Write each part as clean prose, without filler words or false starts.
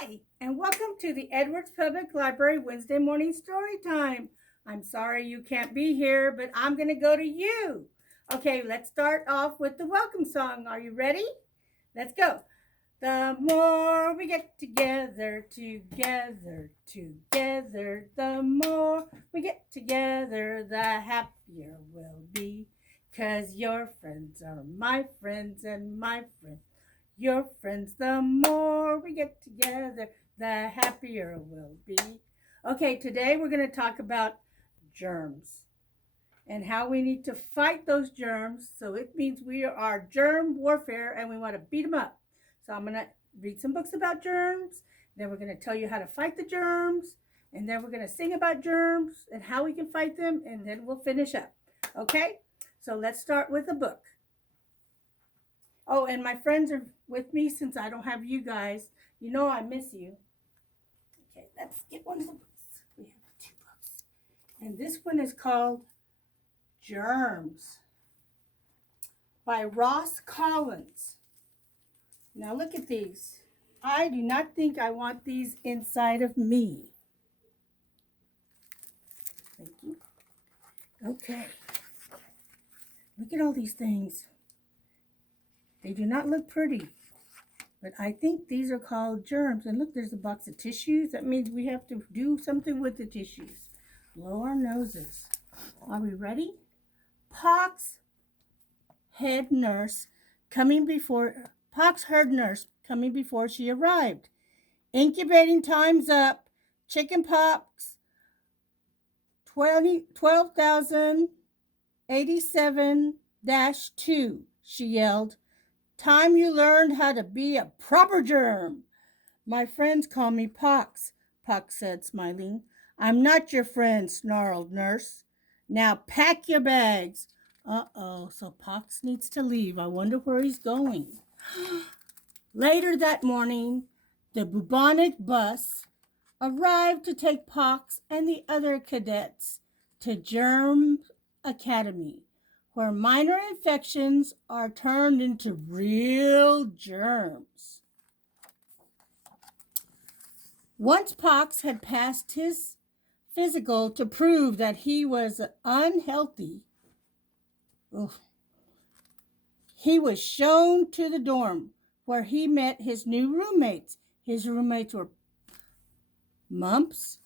Hi, and welcome to the Edwards Public Library Wednesday morning story time. I'm sorry you can't be here, but I'm going to go to you. Okay, let's start off with the welcome song. Are you ready? Let's go. The more we get together, the more we get together, the happier we'll be. 'Cause your friends are my friends and my friends your friends. The more we get together, the happier we'll be. Okay, today we're going to talk about germs and how we need to fight those germs. So it means we are germ warfare and we want to beat them up. So I'm going to read some books about germs. Then we're going to tell you how to fight the germs. And then we're going to sing about germs and how we can fight them. And then we'll finish up. Okay? So let's start with a book. Oh, and my friends are with me since I don't have you guys. You know I miss you. Okay, let's get one of the books. We have two books. And this one is called Germs by Ross Collins. Now look at these. I do not think I want these inside of me. Thank you. Okay. Look at all these things. They do not look pretty. But I think these are called germs. And look, there's a box of tissues. That means we have to do something with the tissues. Blow our noses. Are we ready? Pox head nurse coming before she arrived. Incubating time's up. Chicken pox 12,087-2, she yelled. Time you learned how to be a proper germ. My friends call me Pox, Pox said, smiling. I'm not your friend, snarled Nurse. Now pack your bags. Uh-oh, so Pox needs to leave. I wonder where he's going. Later that morning, the bubonic bus arrived to take Pox and the other cadets to Germ Academy, where minor infections are turned into real germs. Once Pox had passed his physical to prove that he was unhealthy, he was shown to the dorm where he met his new roommates. His roommates were Mumps,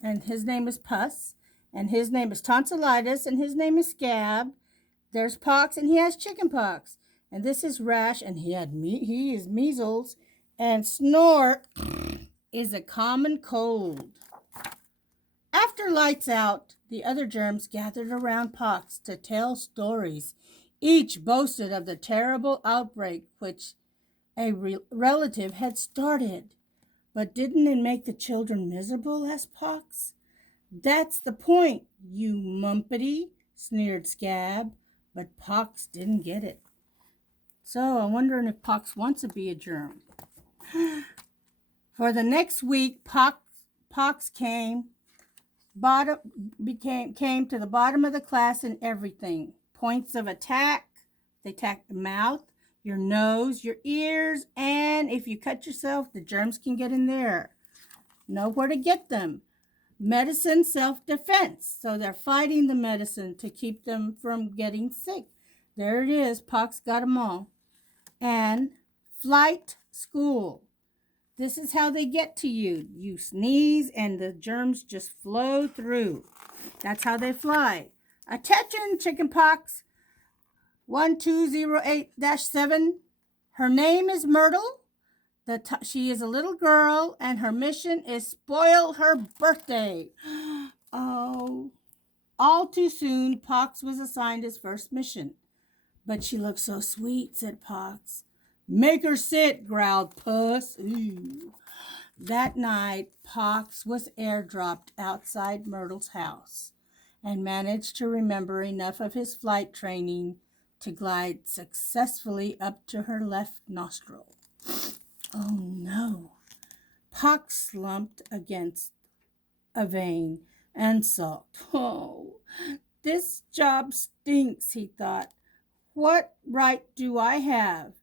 and his name is Pus, and his name is Tonsillitis, and his name is Scab. There's Pox, and he has chicken pox. And this is Rash, and he is measles. And Snort is a common cold. After lights out, the other germs gathered around Pox to tell stories. Each boasted of the terrible outbreak which a relative had started. But didn't it make the children miserable? Asked Pox. That's the point, you mumpety, sneered Scab. But Pox didn't get it. So I'm wondering if Pox wants to be a germ. For the next week, Pox came to the bottom of the class in everything. Points of attack. They attack the mouth, your nose, your ears, and if you cut yourself, the germs can get in there. Know where to get them. Medicine self-defense. So they're fighting the medicine to keep them from getting sick. There it is. Pox got them all. And flight school. This is how they get to you. You sneeze and the germs just flow through. That's how they fly. Attention, chicken pox. 1208-7. Her name is Myrtle. She is a little girl, and her mission is spoil her birthday. Oh. All too soon, Pox was assigned his first mission. But she looks so sweet, said Pox. Make her sit, growled Puss. Ooh. That night, Pox was airdropped outside Myrtle's house and managed to remember enough of his flight training to glide successfully up to her left nostril. Oh no. Pox slumped against a vein and sulked. Oh, this job stinks, he thought. What right do I have?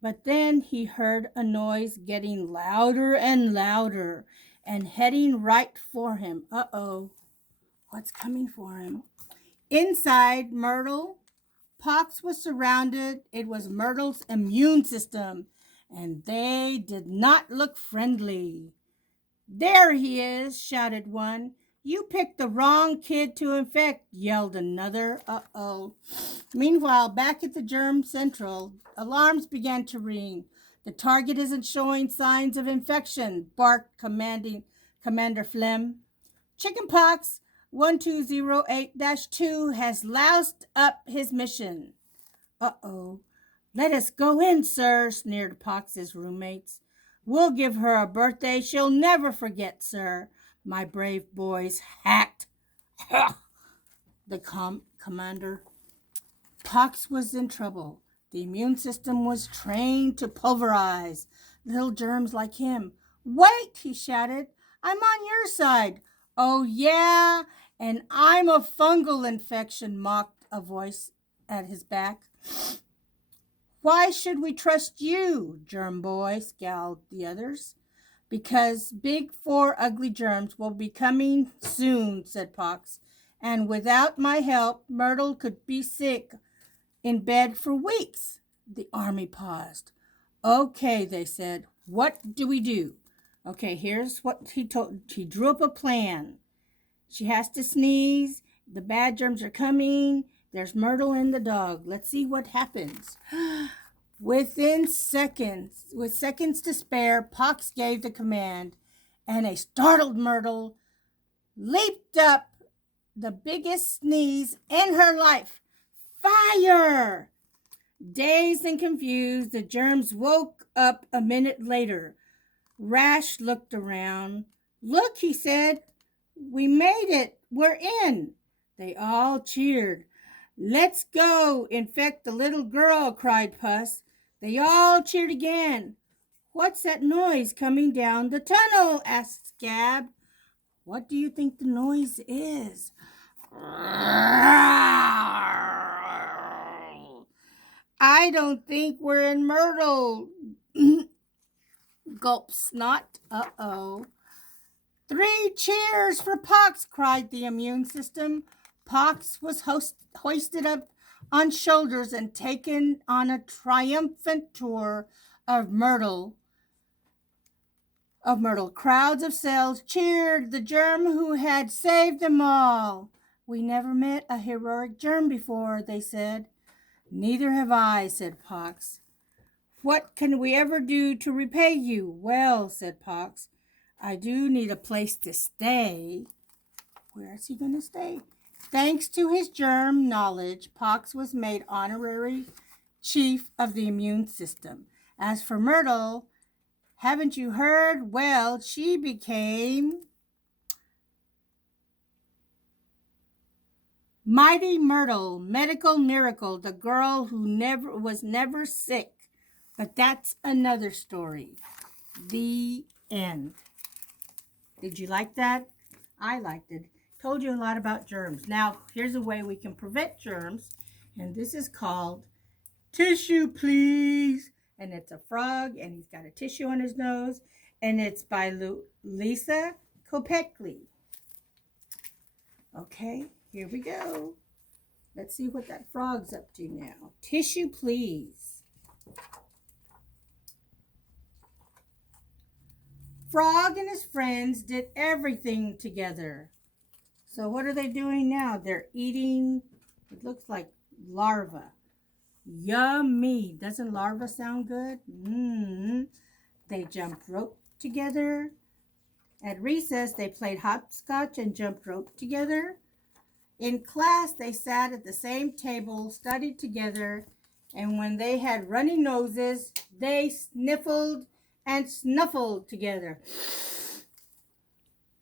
But then he heard a noise getting louder and louder and heading right for him. Uh-oh, what's coming for him? Inside Myrtle, Pox was surrounded. It was Myrtle's immune system, and they did not look friendly. There he is, shouted one. You picked the wrong kid to infect, yelled another. Uh-oh. Meanwhile, back at the Germ Central, alarms began to ring. The target isn't showing signs of infection, barked Commander Flem. Chickenpox 1208-2 has loused up his mission. Uh-oh. Let us go in, sir, sneered Pox's roommates. We'll give her a birthday she'll never forget, sir. My brave boys hacked. The commander. Pox was in trouble. The immune system was trained to pulverize little germs like him. Wait, he shouted. I'm on your side. Oh, yeah? And I'm a fungal infection, mocked a voice at his back. Why should we trust you, germ boy? Scowled the others. Because big four ugly germs will be coming soon, said Pox. And without my help, Myrtle could be sick in bed for weeks. The army paused. Okay, they said. What do we do? Okay, here's what he told. He drew up a plan. She has to sneeze. The bad germs are coming. There's Myrtle and the dog. Let's see what happens. With seconds to spare, Pox gave the command, and a startled Myrtle leaped up the biggest sneeze in her life. Fire! Dazed and confused, the germs woke up a minute later. Rash looked around. Look, he said. We made it. We're in. They all cheered. Let's go, infect the little girl, cried Puss. They all cheered again. What's that noise coming down the tunnel? Asked Scab. What do you think the noise is? I don't think we're in Myrtle. Gulp Snot. Uh-oh. 3 cheers for Pox, cried the immune system. Pox was hoisted up on shoulders and taken on a triumphant tour of Myrtle. Crowds of cells cheered the germ who had saved them all. We never met a heroic germ before, they said. Neither have I, said Pox. What can we ever do to repay you? Well, said Pox, I do need a place to stay. Where is he going to stay? Thanks to his germ knowledge, Pox was made honorary chief of the immune system. As for Myrtle, haven't you heard? Well, she became Mighty Myrtle, medical miracle, the girl who was never sick. But that's another story. The end. Did you like that? I liked it. Told you a lot about germs. Now, here's a way we can prevent germs, and this is called Tissue Please. And it's a frog, and he's got a tissue on his nose, and it's by Lisa Kopelke. Okay, here we go. Let's see what that frog's up to now. Tissue Please. Frog and his friends did everything together. So what are they doing now? They're eating, it looks like larvae. Yummy. Doesn't larva sound good? They jumped rope together. At recess, they played hopscotch and jumped rope together. In class, they sat at the same table, studied together, and when they had runny noses, they sniffled and snuffled together.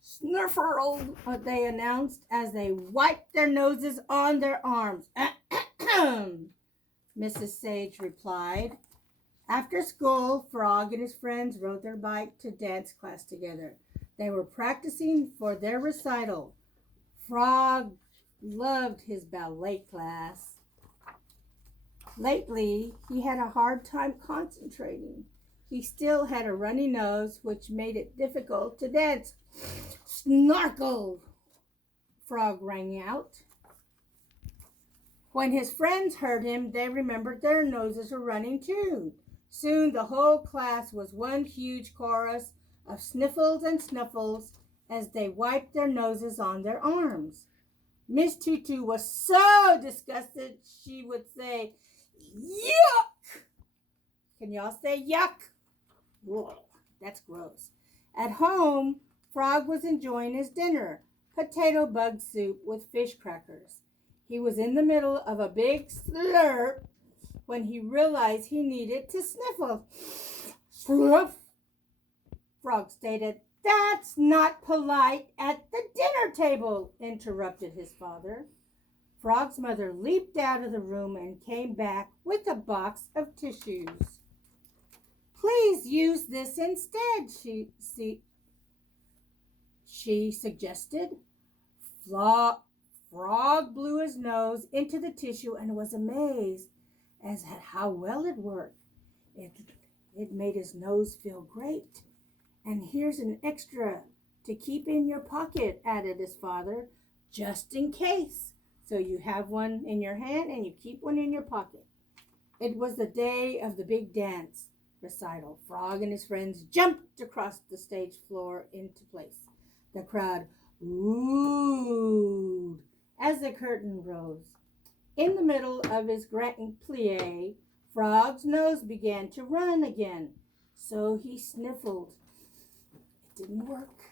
Snurfled, they announced as they wiped their noses on their arms. Mrs. Sage replied. After school, Frog and his friends rode their bike to dance class together. They were practicing for their recital. Frog loved his ballet class. Lately, he had a hard time concentrating. He still had a runny nose, which made it difficult to dance. Snarkle! Frog rang out. When his friends heard him, they remembered their noses were running too. Soon the whole class was one huge chorus of sniffles and snuffles as they wiped their noses on their arms. Miss Tutu was so disgusted she would say, "Yuck!" Can y'all say yuck? Whoa, that's gross. At home, Frog was enjoying his dinner, potato bug soup with fish crackers. He was in the middle of a big slurp when he realized he needed to sniffle. Slurp! Frog stated. "That's not polite at the dinner table," interrupted his father. Frog's mother leaped out of the room and came back with a box of tissues. "Please use this instead," she suggested. Frog blew his nose into the tissue and was amazed at how well it worked. It made his nose feel great. "And here's an extra to keep in your pocket," added his father, "just in case. So you have one in your hand and you keep one in your pocket." It was the day of the big dance recital. Frog and his friends jumped across the stage floor into place. The crowd oohed as the curtain rose. In the middle of his grand plie, Frog's nose began to run again. So he sniffled. It didn't work.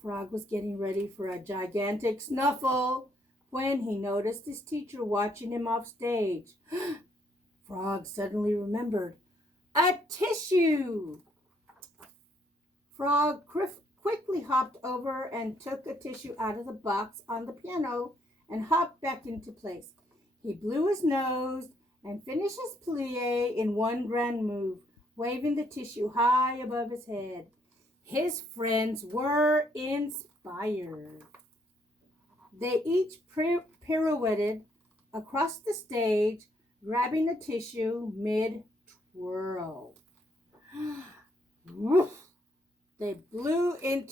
Frog was getting ready for a gigantic snuffle when he noticed his teacher watching him off stage. Frog suddenly remembered a tissue. Frog quickly hopped over and took a tissue out of the box on the piano and hopped back into place. He blew his nose and finished his plie in one grand move, waving the tissue high above his head. His friends were inspired. They each pirouetted across the stage, grabbing the tissue mid-twirl. They blew in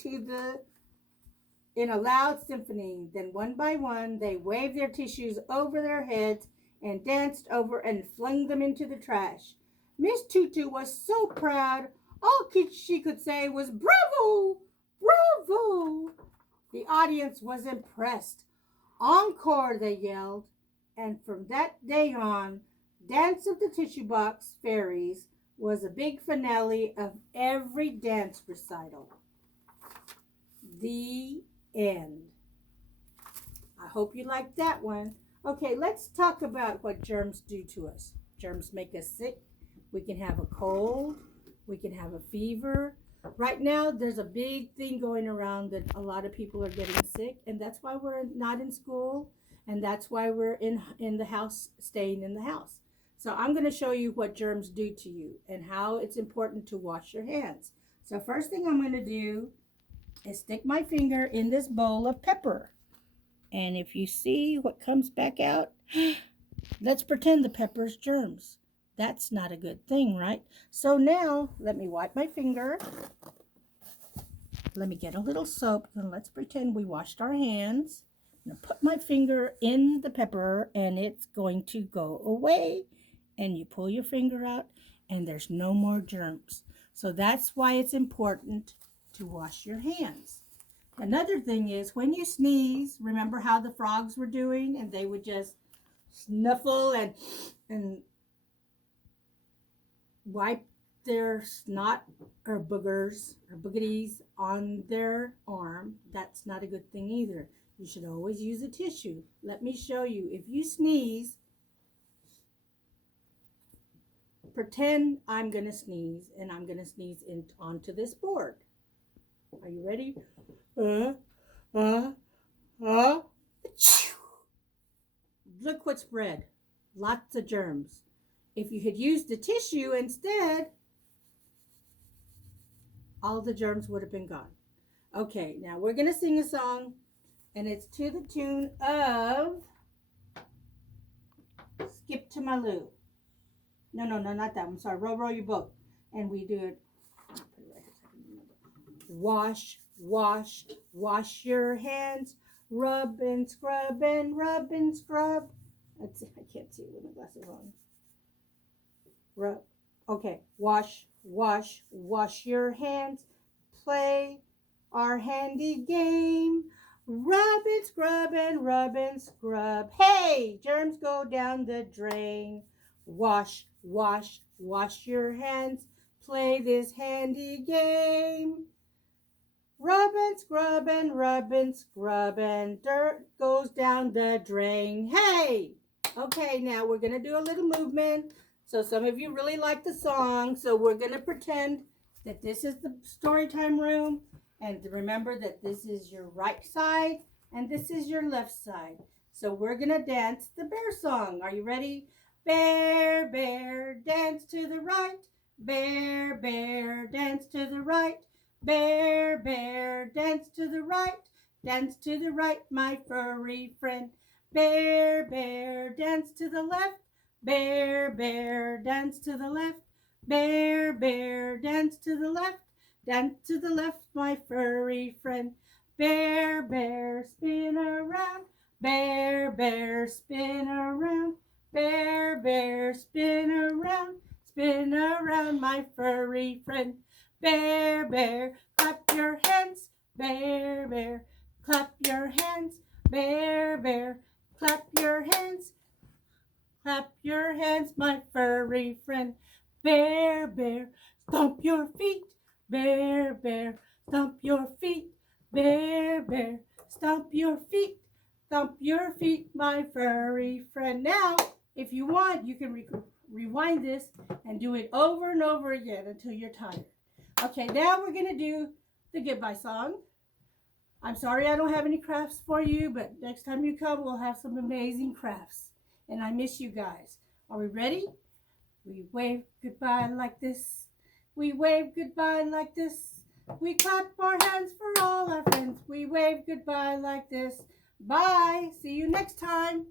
a loud symphony. Then one by one, they waved their tissues over their heads and danced over and flung them into the trash. Miss Tutu was so proud, all she could say was, "Bravo! Bravo!" The audience was impressed. "Encore!" they yelled. And from that day on, Dance of the Tissue Box Fairies was a big finale of every dance recital. The end. I hope you liked that one. Okay, let's talk about what germs do to us. Germs make us sick. We can have a cold. We can have a fever. Right now, there's a big thing going around that a lot of people are getting sick, and that's why we're not in school, and that's why we're in the house, staying in the house. So I'm going to show you what germs do to you and how it's important to wash your hands. So first thing I'm going to do is stick my finger in this bowl of pepper. And if you see what comes back out, let's pretend the pepper's germs. That's not a good thing, right? So now, let me wipe my finger. Let me get a little soap, and let's pretend we washed our hands. I'm going to put my finger in the pepper, and it's going to go away. And you pull your finger out, and there's no more germs. So that's why it's important to wash your hands. Another thing is when you sneeze, remember how the frogs were doing? And they would just snuffle and wipe their snot or boogers or boogities on their arm. That's not a good thing either. You should always use a tissue. Let me show you. If you sneeze, pretend I'm going to sneeze, and I'm going to sneeze onto this board. Are you ready? Look what spread. Lots of germs. If you had used the tissue instead, all the germs would have been gone. Okay, now we're going to sing a song, and it's to the tune of skip to my loo. No, not that one. Sorry. Row, row your boat. And we do it. Wash, wash, wash your hands. Rub and scrub and rub and scrub. I can't see it with my glasses on. Rub. Okay. Wash, wash, wash your hands. Play our handy game. Rub and scrub and rub and scrub. Hey, germs go down the drain. Wash, wash, wash your hands. Play this handy game. Rub and scrub and rub and scrub and dirt goes down the drain. Hey! Okay, now we're going to do a little movement. So some of you really like the song, so we're going to pretend that this is the story time room. And remember that this is your right side and this is your left side. So we're going to dance the bear song. Are you ready? Bear, bear, dance to the right. Bear, bear, dance to the right. Bear, bear, dance to the right. Dance to the right, my furry friend. Bear, bear, dance to the left. Bear, bear, dance to the left. Bear, bear, dance to the left. Dance to the left, my furry friend. Bear, bear, spin around. Bear, bear, spin around. Bear, bear, spin around. Spin around, my furry friend. Bear, bear, clap your hands. Bear, bear, clap your hands. Bear, bear, clap your hands. Clap your hands, my furry friend. Bear, bear, stomp your feet. Bear, bear, stomp your feet. Bear, bear, stomp your feet. Stomp your feet, my furry friend. Now, if you want, you can rewind this and do it over and over again until you're tired. Okay, now we're going to do the goodbye song. I'm sorry I don't have any crafts for you, but next time you come, we'll have some amazing crafts. And I miss you guys. Are we ready? We wave goodbye like this. We wave goodbye like this. We clap our hands for all our friends. We wave goodbye like this. Bye. See you next time.